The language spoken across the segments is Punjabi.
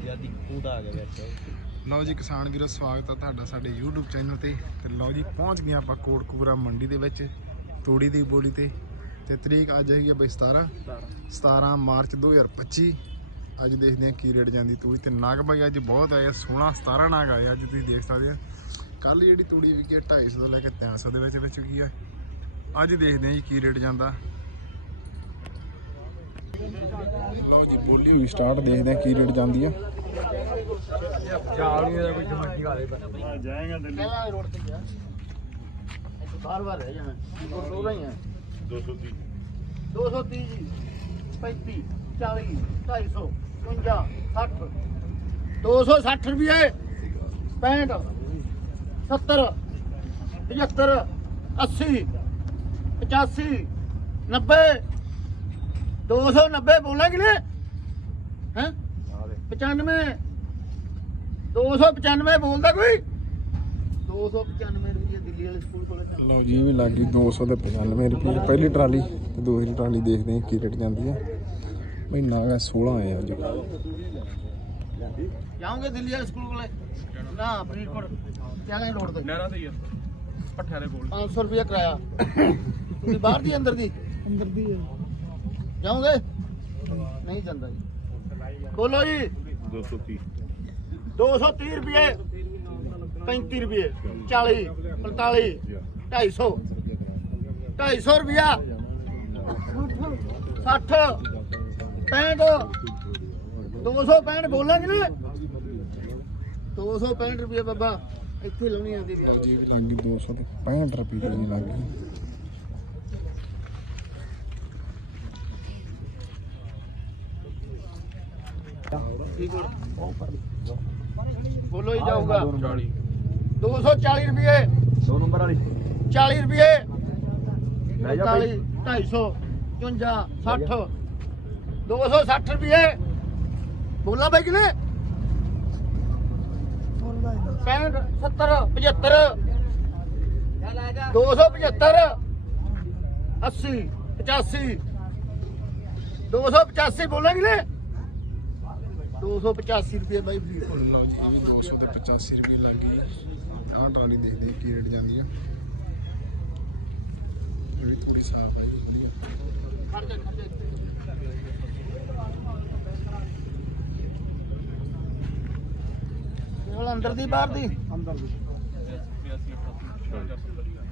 ਜਿਆਦੀ ਕੂਦਾ ਆ ਗਿਆ ਵਿੱਚ। ਲਓ ਜੀ ਕਿਸਾਨ ਵੀਰੋ ਸਵਾਗਤ ਹੈ ਤੁਹਾਡਾ ਸਾਡੇ YouTube ਚੈਨਲ ਤੇ। ਤੇ ਲਓ ਜੀ ਪਹੁੰਚ ਗਏ ਆਪਾਂ ਕੋਟਕਪੂਰਾ ਮੰਡੀ ਦੇ ਵਿੱਚ ਤੂੜੀ ਦੀ ਬੋਲੀ ਤੇ। ਤੇ ਤਰੀਕ ਅੱਜ ਹੈਗੀ ਆ ਬਈ 17 17 ਮਾਰਚ 2025 ਅੱਜ ਦੇਖਦੇ ਆ ਕੀ ਰੇਟ ਜਾਂਦੀ ਤੂੜੀ। ਤੇ ਨਾਗ ਬਾਈ ਅੱਜ ਬਹੁਤ ਆਏ ਆ 16 17 ਨਾਗ ਆਏ ਆ ਅੱਜ ਤੁਸੀਂ ਦੇਖ ਸਕਦੇ ਆ। ਕੱਲ ਜਿਹੜੀ ਤੂੜੀ ਵਿਕੀ ਆ 250 ਤੋਂ ਲੈ ਕੇ 300 ਦੇ ਵਿੱਚ ਵਿੱਚ ਕੀ ਆ। ਅੱਜ ਦੇਖਦੇ ਆ ਜੀ ਕੀ ਰੇਟ ਜਾਂਦਾ। ਲਓ ਜੀ ਬੋਲੀ ਹੋਈ ਸਟਾਰਟ ਦੇਖਦੇ ਆ ਕੀ ਰੇਟ ਜਾਂਦੀ ਆ। ਪਹਿਲਾਂ ਰੋਡ ਤੇ ਗਿਆ। ਬਾਰ ਬਾਰ ਰਹਿ ਜਾਣਾ। ਉਹ 16 ਹੀ ਹੈ 230 230 ਜੀ। 35 40 250 55 60 260 ਰੁਪਏ 65 70 75 80 85 90 290 ਬੋਲਾਂਗੇ ਨੇ ਹੈ? 95 295 ਬੋਲਦਾ ਕੋਈ? 295 ਰੁਪਏ ਦਿੱਲੀ ਵਾਲੇ ਸਕੂਲ ਕੋਲੇ ਚੱਲ। ਲਓ ਜੀ ਇਹ ਵੀ ਲੱਗ ਗਈ 200 ਤੇ 95 ਰੁਪਏ ਪਹਿਲੀ ਟਰਾਲੀ ਤੇ ਦੂਸਰੀ ਟਰਾਲੀ ਦੇਖਦੇ ਹਾਂ ਕੀ ਰੇਟ ਜਾਂਦੀ ਹੈ ਬਈ ਨਾਗਾ 16 ਆਏ ਆ ਅੱਜ। ਜਾਓਗੇ ਦਿੱਲੀ ਵਾਲੇ ਸਕੂਲ ਕੋਲੇ? ਨਾ ਫਰੀਦਕੋਟ। ਕਿਹੜੇ ਰੋਡ ਤੇ। ਨਹਿਰਾ ਤੇ ਹੀ ਆ। ਪੱਠਿਆਂ ਦੇ ਕੋਲ। 500 ਰੁਪਏ ਕਿਰਾਇਆ। ਤੁਸੀਂ ਬਾਹਰ ਦੀ ਅੰਦਰ ਦੀ? ਅੰਦਰ ਦੀ ਜਾਓਗੇ? ਨਹੀਂ ਜਾਂਦਾ ਜੀ। ਬੋਲੋ ਜੀ। 230 230 ਰੁਪਏ 35 ਰੁਪਏ 40 45 250 250 ਰੁਪਿਆ 60 65 265 ਬੋਲਾਂਗੇ ਨਾ। 265 ਰੁਪਏ ਬਾਬਾ, ਇੱਥੇ ਲਾਉਣੀ ਆਂਦੀ ਵੀ ਲਓ ਜੀ ਇਹ ਵੀ ਲੱਗ ਗਈ 200 ਤੇ 65 ਰੁਪਏ ਦੀ ਬੋਲੋ ਹੀ ਜਾਊਗਾ। 40 240 ਰੁਪਏ। ਦੋ ਨੰਬਰ ਵਾਲੀ। 40 ਰੁਪਏ। ਲੈ ਜਾ 40 250 55 60 260 ਰੁਪਏ। ਬੋਲਾਂ ਬਾਈ ਕਿਨੇ 65 70 75 275 80 85 285 ਬੋਲਾਂਗੇ ਨੇ 285 ਰੁਪਏ ਬਾਈ ਫਰੀਦਕੋਟ ਲਓ ਜੀ ਇਹ ਵੀ 200 ਤੇ 85 ਰੁਪਏ ਲੱਗ ਗਈ। ਆਹ ਟਰਾਲੀ ਦੇਖਦੇ ਹਾਂ ਕੀ ਰੇਟ ਜਾਂਦੀ ਆ। ਇਹ ਵੀ ਥੋੜੀ ਸਾਲ ਪਾਈ ਹੁੰਦੀ ਆ। ਖੜ ਜਾ ਖੜ ਜਾ ਕੇਵਲ ਅੰਦਰ ਦੀ ਬਾਹਰ ਦੀ? ਅੰਦਰ ਦੀ।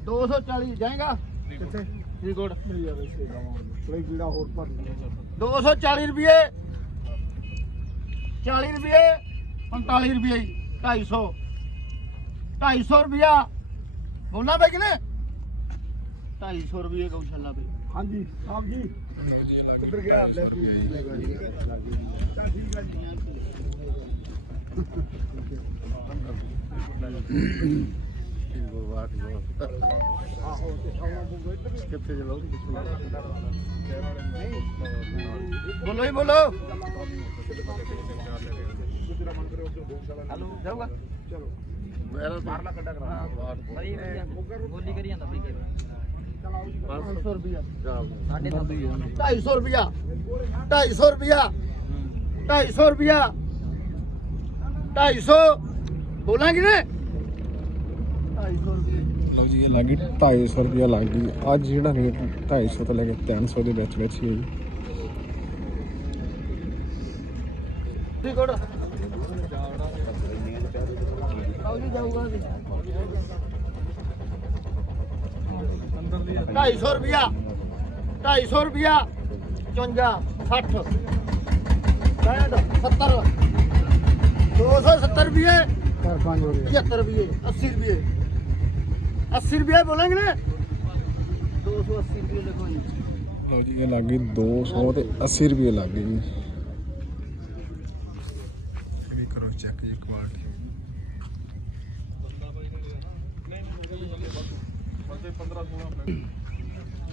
240 ਜਾਏਗਾ? ਕਿੱਥੇ? ਫਰੀਦਕੋਟ। ਕੋਈ ਕੀੜਾ ਹੋਰ ਭਰ 240 ਰੁਪਏ 40 ਰੁਪਏ 45 ਰੁਪਏ 250 250 ਰੁਪਿਆ ਬੋਲਣਾ ਬਈ ਕਿਨੇ 250 ਰੁਪਏ ਗਊਸ਼ਾਲਾ ਬਈ। ਹਾਂਜੀ, ਸਾਹਿਬ ਜੀ। ਕਿੱਧਰ ਗਿਆ? ਲੈ ਕਿੱਥੇ ਬੋਲੋ ਹੀ ਬੋਲੋ। ਹਲੋ ਜਾਊਗਾ ਚਲੋ ਮੇਰਾ ਬਾਹਰਲਾ ਕੱਢਾ ਕਰਾ ਬੋਲੀ ਕਰੀ ਜਾਂਦਾ ਬਈ 500 ਰੁਪਿਆ ਸਾਡੇ ਤਾਂ 250 ਰੁਪਿਆ 250 ਰੁਪਿਆ 250 ਰੁਪਿਆ 250 ਬੋਲਾਂਗੇ ਨੇ। 250 ਰੁਪਏ ਲਓ ਜੀ ਇਹ ਲੱਗ ਗਈ 250 ਰੁਪਏ ਲੱਗ ਗਈ। ਅੱਜ ਜਿਹੜਾ ਰੇਟ 250 ਤੋਂ ਲੈ ਕੇ 300 ਦੇ ਵਿੱਚ ਵਿੱਚ ਹੀ ਜੀ। 250 ਰੁਪਿਆ 250 ਰੁਪਿਆ 54 60 65 70 270 ਰੁਪਏ 75 ਰੁਪਏ 80 ਰੁਪਏ। 80 ਰੁਪਏ ਬੋਲਾਂਗੇ ਨਾ? 280 ਰੁਪਏ ਲਿਖੋ ਜੀ ਲਓ ਜੀ ਇਹ ਲੱਗ ਗਈ 200 ਤੇ 80 ਰੁਪਏ ਲੱਗ ਗਈ ਜੀ। ਇਹ ਵੀ ਕਰੋ ਚੈੱਕ ਜੀ ਕੁਆਲਿਟੀ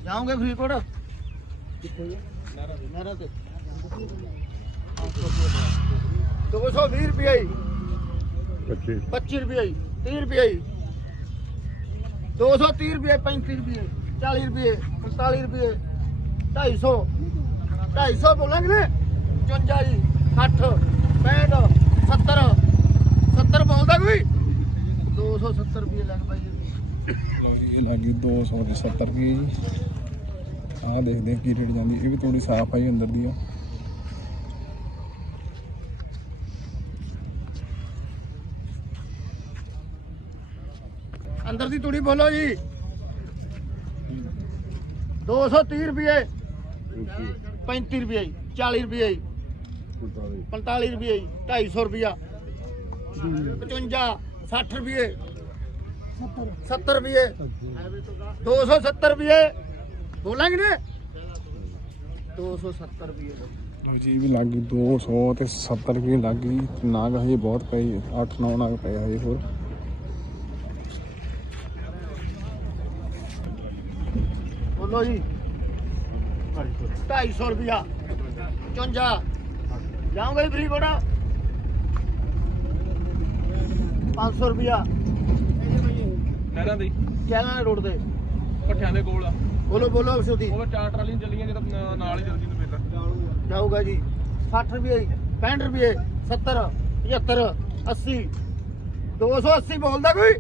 ਜਾਓਗੇ ਫਰੀਦਕੋਟ? ਕਿੱਥੇ ਨਹਿਰਾ ਤੇ 220 ਰੁਪਏ 25 25 ਰੁਪਏ 30 ਰੁਪਏ 230 ਰੁਪਏ 35 ਰੁਪਏ 40 ਰੁਪਏ 45 ਰੁਪਏ 250 250 ਬੋਲਾਂਗੇ ਨੇ? 55 ਜੀ 60 65 70 70 ਬੋਲਦਾ ਕੋਈ? 270 ਰੁਪਏ ਲੱਗ ਬਾਈ ਜੀ। ਲੱਗੀ 270 ਰੁਪਏ ਜੀ। ਦੇਖਦੇ ਕੀ ਰੇਟ ਜਾਂਦੀ, ਇਹ ਵੀ ਥੋੜੀ ਸਾਫ਼ ਆਈ ਅੰਦਰ ਦੀ ਆ ਅੰਦਰ ਦੀ ਤੂੜੀ ਬੋਲੋ ਜੀ। 230 ਰੁਪਏ। 35 ਰੁਪਏ 40 ਰੁਪਏ। 45 ਰੁਪਏ 250 ਰੁਪਿਆ 55 60 ਰੁਪਏ। 70 ਰੁਪਏ। 270 ਰੁਪਏ। ਬੋਲਾਂਗੇ ਨੇ। 270 ਰੁਪਏ। ਜੀ ਵੀ ਲੱਗ ਗਈ 200 ਤੇ 70 ਰੁਪਏ ਲੱਗ ਗਈ। ਨਾਗ ਹਜੇ ਬਹੁਤ ਪਏ 8-9 ਨਾਗ ਪਏ ਹਜੇ ਹੋਰ। ਬੋਲੋ ਜੀ। 250 ਰੁਪਿਆ 55 ਜਾਉਂਗਾ ਫਰੀ ਕੋੜਾ 500 ਰੁਪਿਆ ਨਹਿਰਾਂ ਦੀ। ਕੈਲਾਂ ਰੋਡ ਤੇ। ਪੱਠਿਆਂ ਦੇ ਕੋਲ ਆ। ਬੋਲੋ ਬੋਲੋ ਅਫਸੋਦੀ ਉਹ ਚਾਰ ਟਰਾਲੀਆਂ ਚੱਲੀਆਂ ਜਦੋਂ ਨ- ਨਾਲ ਹੀ ਚੱਲਦੀ ਨੂੰ ਮੇਲਾ। ਜਾਊਗਾ ਜੀ। 60 ਰੁਪਏ 65 ਰੁਪਏ 70 75 80 280 ਬੋਲਦਾ ਕੋਈ?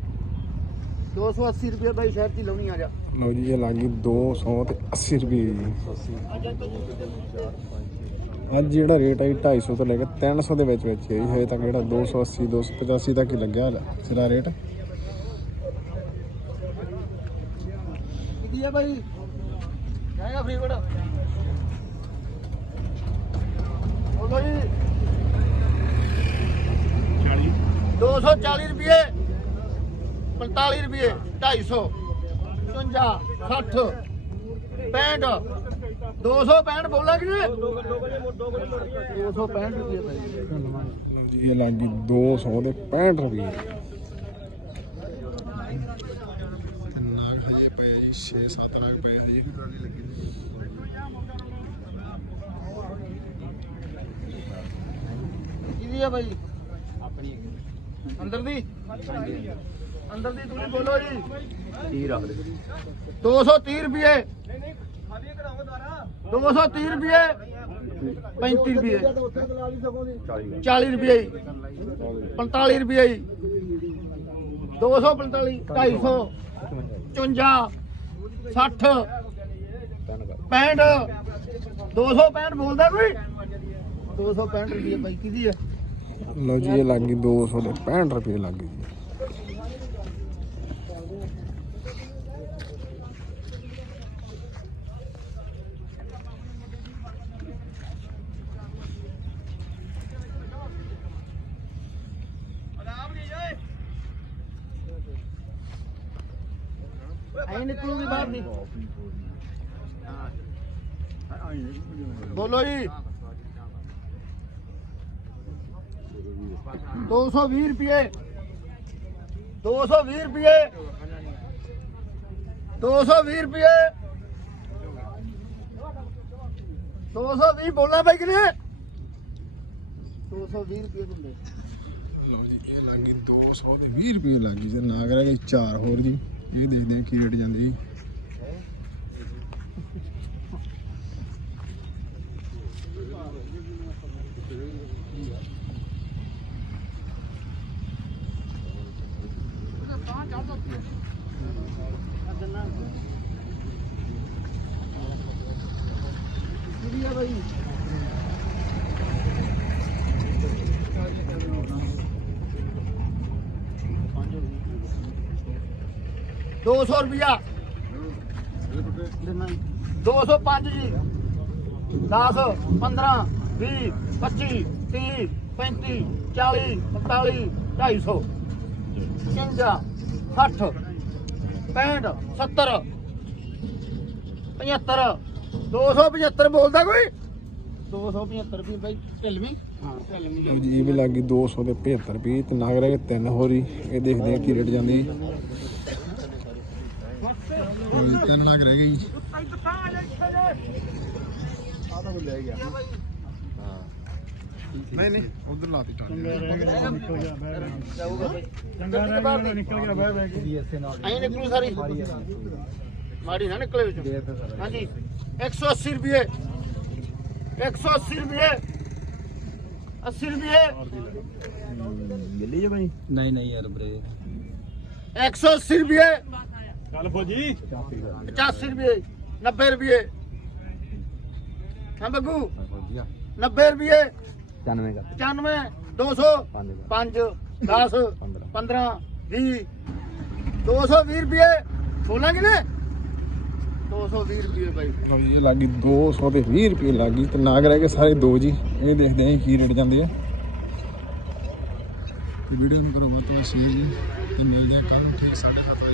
280 ਰੁਪਏ ਬਾਈ ਸ਼ਹਿਰ ਚ ਹੀ ਲਾਉਣੀ ਆ ਜਾ। ਲਓ ਜੀ ਇਹ ਲੱਗ ਗਈ 200 ਤੇ 80 ਰੁਪਏ ਜੀ। ਅੱਜ ਜਿਹੜਾ ਰੇਟ ਹੈ 250 ਤੋਂ ਲੈ ਕੇ 300 ਦੇ ਵਿੱਚ ਵਿੱਚ ਹੈ ਜੀ। ਹਜੇ ਤੱਕ ਜਿਹੜਾ 280 285 ਤੱਕ ਹੀ ਲੱਗਿਆ ਸਿਰਾ ਰੇਟ ਕੀ ਹੈ ਬਾਈ? ਜਾਏਗਾ ਫਰੀ ਕੋਡ ਬੋਲੋ ਜੀ। 240 ਰੁਪਏ। 45 ਰੁਪਏ 250 55 60 65 265 ਬੋਲਾਂਗੇ ਜੀ 265 ਰੁਪਏ ਭਾਈ ਲਓ ਜੀ ਇਹ ਲੱਗ ਗਈ 200 ਦੇ 65 ਰੁਪਏ। ਹਜੇ ਜੀ 6-7 ਨਾਗ ਪਏ ਜੀ ਟਰਾਲੀ ਲੱਗੀ ਕਿਹਦੀ ਆ ਬਾਈ? ਆਪਣੀ ਅੰਦਰ ਦੀ? ਅੰਦਰ ਦੀ ਤੁਸੀਂ ਬੋਲੋ ਜੀ। 30 ਰੱਖ ਦੇ। 230 ਰੁਪਏ। 230 ਰੁਪਏ। 35 ਰੁਪਏ। 40 ਰੁਪਏ 45 ਰੁਪਏ 245 250 55 60 65 265 ਬੋਲਦਾ ਕੋਈ? 265 ਰੁਪਏ ਬਾਈ ਕਿਹਦੀ ਆ? ਲਓ ਜੀ ਇਹ ਲੱਗ ਗਈ 200 ਦੇ 65 ਰੁਪਏ ਲੱਗ ਗਈ ਜੀ ਐਂ ਨਿਕਲੂਗੀ ਬਾਹਰ ਦੀ ਬੋਲੋ ਜੀ। 220 ਰੁਪਏ। 220 ਰੁਪਏ। 220 ਰੁਪਏ। 220 ਬੋਲਣਾ ਬਾਈ ਕਿਨੇ 220 ਰੁਪਏ ਦਿੰਦੇ। ਲਓ ਜੀ ਇਹ ਲੱਗ ਗਈ 200 ਤੇ 20 ਰੁਪਏ ਲੱਗ ਜੇ। ਨਾਗ ਰਹਿ ਗਏ 4 ਹੋਰ ਜੀ। ਇਹ ਦੇਖਦੇ ਆ ਕੀ ਰੇਟ ਜਾਂਦੀ Yeah, buddy. 200 ਰੁਪਿਆ 205 ਜੀ। 10 15 20 25 30 35 40 45 250 50 60 65 70 75 275 ਬੋਲਦਾ ਕੋਈ? 275 ਰੁਪਏ ਬਾਈ ਢਿਲਵੀ ਜੀ ਵੀ ਲੱਗੀ 275 ਤੇ ਨਾਗਰਾ ਕੇ ਤਿੰਨ ਹੋਰੀ ਇਹ ਦੇਖਦੇ ਆ ਕੀ ਰੇਟ ਜਾਂਦੀ। ਤਿੰਨ ਨਾਗ ਰਹਿ ਗਏ ਜੀ ਨਹੀਂ ਨਹੀਂ। ਉਧਰ ਲਾਤੀ ਟਾਲੀ ਜਾਊਗਾ ਬਾਈ। ਚੰਗਾ ਰਹਿ ਨਿਕਲ ਗਿਆ ਬਹਿ ਬਹਿ ਕੇ। ਐਂ ਨਿਕਲੂ ਸਾਰੀ। ਮਾੜੀ ਨਾ ਨਿਕਲੇ ਵਿੱਚੋਂ। ਹਾਂਜੀ। 180 ਰੁਪਏ। 180 ਰੁਪਏ। 80 ਰੁਪਏ। ਮਿਲੀ ਜੇ ਬਾਈ। ਨਹੀਂ ਨਹੀਂ ਯਾਰ ਬਰੇ 180 ਰੁਪਏ। ਚੱਲ ਫੌਜੀ 85 ਰੁਪਏ 90 ਰੁਪਏ। ਹਾਂ ਬੱਗੂ 90 ਰੁਪਏ। 95 का 95 200 5 10 15 20 220 ਰੁਪਏ। ਬੋਲਾਂਗੇ ਨਾ 220 ਰੁਪਏ ਬਾਈ। ਲਓ ਜੀ ਇਹ ਲੱਗੀ 200 ਤੇ 20 ਰੁਪਏ ਲੱਗੀ ਤੇ ਨਾਗ ਰਹਿ ਗਏ ਸਾਰੇ ਦੋ ਜੀ। ਇਹ ਦੇਖਦੇ ਆਂ ਕੀ ਰੇਟ ਜਾਂਦੇ ਆ। ਤੇ ਵੀਡੀਓ ਨੂੰ ਕਰੋ ਬਹੁਤ ਬਹੁਤ ਸ਼ੇਅਰ ਜੀ ਤੇ ਮਿਲਦੇ ਆ ਕੱਲ ਠੀਕ 7:30 ਵਜੇ।